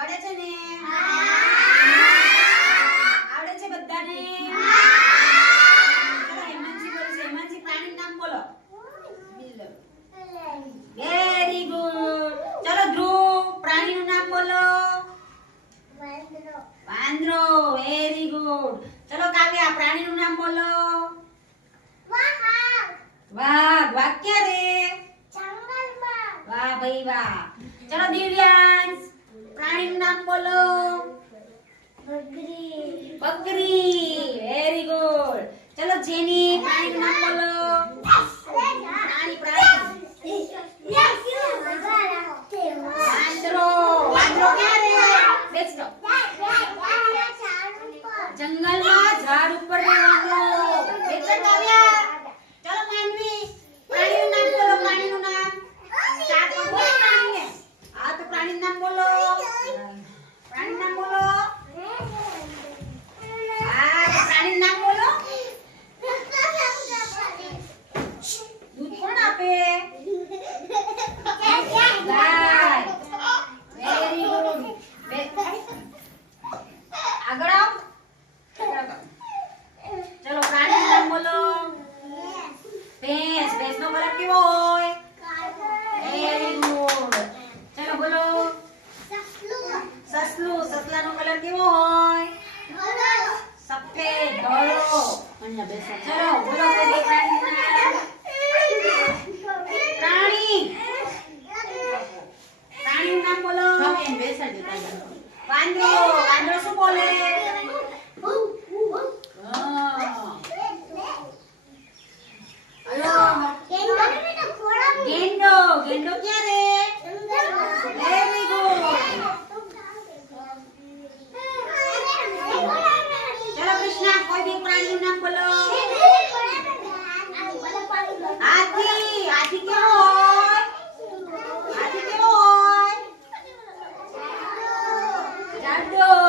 પડે છે ને? આવડે છે બધાને? ચલો હેમાંશી બોલે છે. હેમાંશી પ્રાણીનું નામ બોલો. Very good. ચલો ધ્રુવ પ્રાણીનું નામ બોલો. વાંદરો. Very good. ચલો કાવ્યા પ્રાણીનું નામ બોલો. વાઘ. વાઘ ક્યાં રે? વાહ ભાઈ વાહ. ચલો દિવ્યાંશ પ્રાણીનું નામ બોલો. બકરી. Very good. ચલો જેની પ્રાણીનું નામ બોલો. પ્રાણી. વાંદરો. વાંદરો ક્યાં રે? બેસજો. જંગલમાં ઝાડ ઉપર રહેવાનો. બેસજો કાવ્યા. ચલો માનવી પ્રાણીનું નામ બોલો. પ્રાણીનું નામ. ચાર તો બોલો પ્રાણીને. આ તો પ્રાણીનું નામ બોલો. પ્રાણીનું નામ બોલો. આ પ્રાણીનું નામ બોલો. દૂધ કોણ આપે? ગાય. Very good. આગળ આવ. ચલો પ્રાણીનું નામ બોલો. ભેંસ. ભેંસનો કલર કેવો હોય? Very good. ચલો બોલો. સસલું. સસલાનો કલર કેવો હોય? સફેદ. ધોળો. ચલો બોલો કોઈ પ્રાણીનું નામ. પ્રાણી. પ્રાણીનું નામ બોલો. વાંદરો. વાંદરો શું બોલે? ગેંડો. ગેંડો ક્યાં રે? Very good. ચલો કૃષ્ણા કોઈ બી પ્રાણીનું નામ બોલો. હાથી. હાથી કેવો હોય? હાથી કેવો હોય? જાડો.